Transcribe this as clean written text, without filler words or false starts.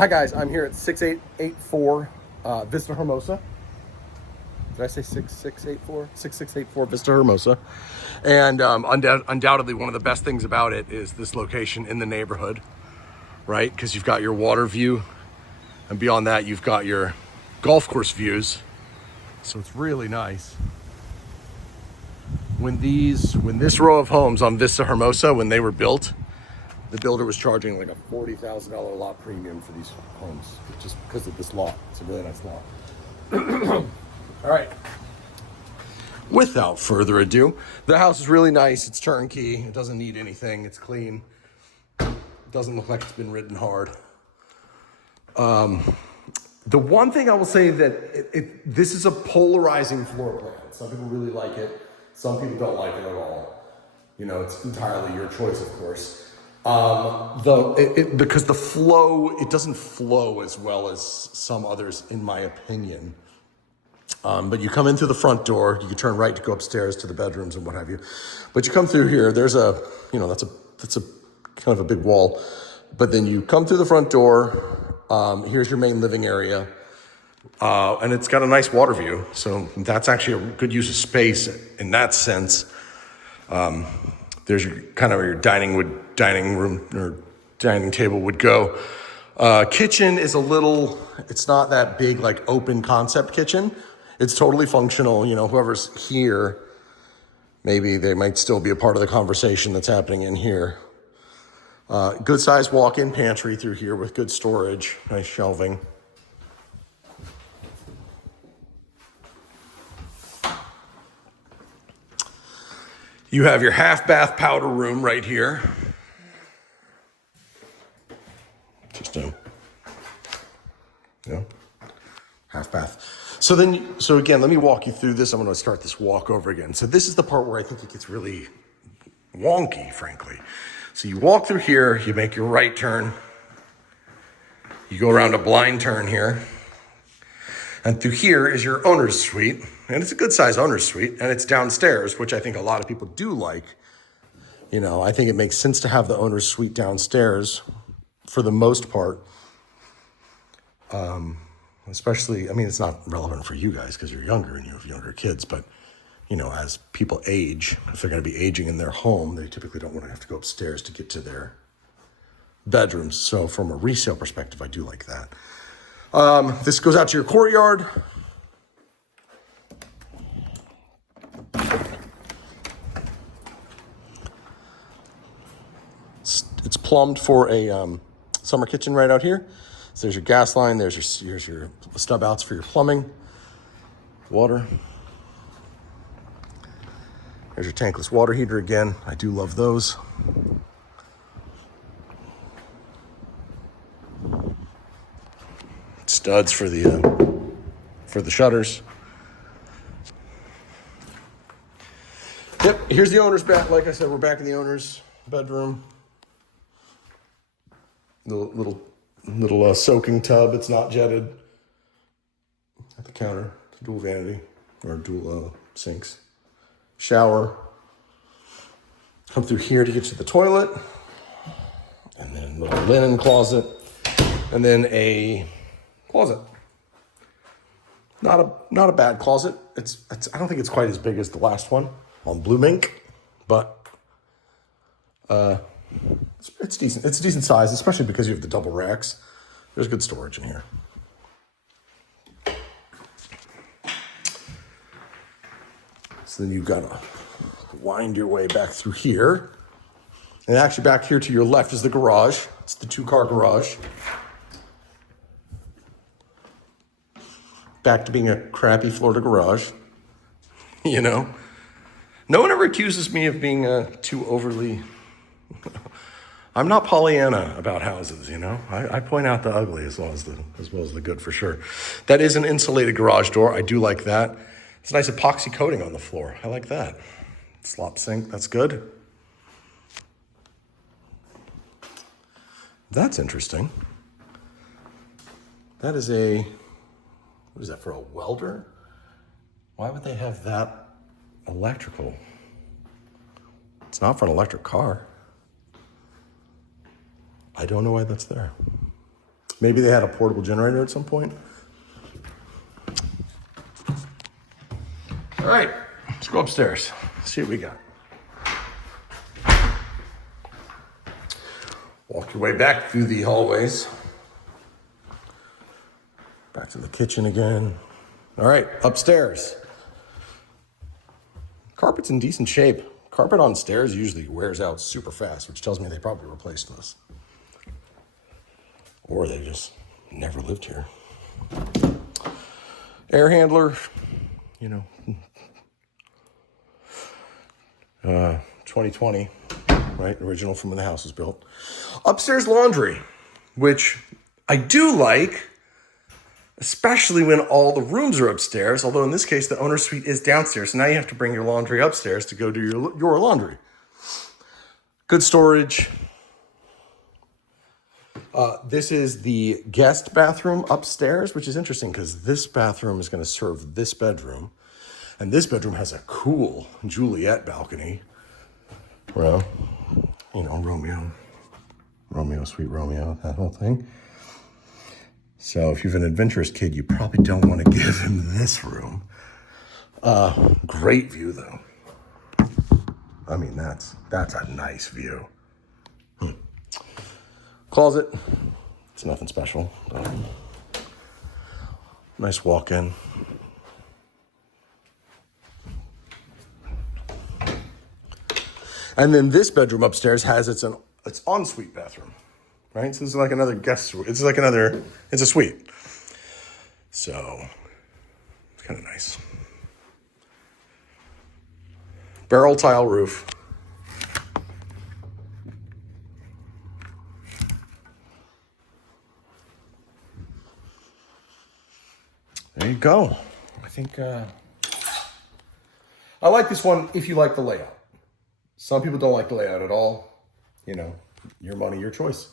Hi guys, I'm here at 6884 Vista Hermosa. Did I say 6684? 6684 Vista Hermosa. And undoubtedly one of the best things about it is this location in the neighborhood, right? Because you've got your water view, and beyond that you've got your golf course views. So it's really nice. When this row of homes on Vista Hermosa, when they were built, the builder was charging like a $40,000 lot premium for these homes, just because of this lot. It's a really nice lot. All right. Without further ado, the house is really nice. It's turnkey. It doesn't need anything. It's clean. It doesn't look like it's been ridden hard. The one thing I will say that this is a polarizing floor plan. Some people really like it. Some people don't like it at all. You know, it's entirely your choice, of course. Because the flow, it doesn't flow as well as some others, in my opinion. But you come in through the front door, you can turn right to go upstairs to the bedrooms and what have you. But you come through here, there's that's a kind of a big wall. But then you come through the front door, here's your main living area. And it's got a nice water view. So that's actually a good use of space in that sense. There's your kind of where your dining room or dining table would go. Kitchen is it's not that big, like open concept kitchen. It's totally functional. You know, whoever's here, maybe they might still be a part of the conversation that's happening in here. Good sized walk-in pantry through here with good storage, nice shelving. You have your half bath powder room right here. Just half bath. So again, let me walk you through this. I'm going to start this walk over again. So this is the part where I think it gets really wonky, frankly. So you walk through here, you make your right turn. You go around a blind turn here. And through here is your owner's suite. And it's a good size owner's suite. And it's downstairs, which I think a lot of people do like. You know, I think it makes sense to have the owner's suite downstairs for the most part. Especially, I mean, it's not relevant for you guys because you're younger and you have younger kids. But, you know, as people age, if they're going to be aging in their home, they typically don't want to have to go upstairs to get to their bedrooms. So from a resale perspective, I do like that. This goes out to your courtyard. It's plumbed for a summer kitchen right out here. So there's your gas line. Here's your stub outs for your plumbing, water. There's your tankless water heater again. I do love those. Studs for the shutters. Yep, here's the owner's back. Like I said, we're back in the owner's bedroom. The little soaking tub. It's not jetted. At the counter, dual vanity or dual sinks. Shower. Come through here to get to the toilet, and then a little linen closet, and then a closet. Not a bad closet. I don't think it's quite as big as the last one on Blue Mink, but it's decent. It's a decent size, especially because you have the double racks. There's good storage in here. So then you've got to wind your way back through here. And actually back here to your left is the garage. It's the 2-car garage. Back to being a crappy Florida garage. You know? No one ever accuses me of being too overly... I'm not Pollyanna about houses, you know? I point out the ugly as well as the good for sure. That is an insulated garage door. I do like that. It's a nice epoxy coating on the floor. I like that. Slot sink, that's good. That's interesting. That is what is that, for a welder? Why would they have that electrical? It's not for an electric car. I don't know why that's there. Maybe they had a portable generator at some point. All right, let's go upstairs. See what we got. Walk your way back through the hallways. Back to the kitchen again. All right, upstairs. Carpet's in decent shape. Carpet on stairs usually wears out super fast, which tells me they probably replaced this. Or they just never lived here. Air handler, you know, 2020, right? Original from when the house was built. Upstairs laundry, which I do like, especially when all the rooms are upstairs, although in this case, the owner's suite is downstairs. So now you have to bring your laundry upstairs to go do your laundry. Good storage. This is the guest bathroom upstairs, which is interesting because this bathroom is going to serve this bedroom. And this bedroom has a cool Juliet balcony. Well, you know, Romeo, sweet Romeo, that whole thing. So if you have an adventurous kid, you probably don't want to give him this room. Great view, though. I mean, that's a nice view. Closet. It's nothing special. Nice walk-in. And then this bedroom upstairs has its ensuite bathroom, right? So this is like another guest suite. It's a suite. So it's kind of nice. Barrel tile roof. There you go. I think I like this one if you like the layout. Some people don't like the layout at all. You know, your money, your choice.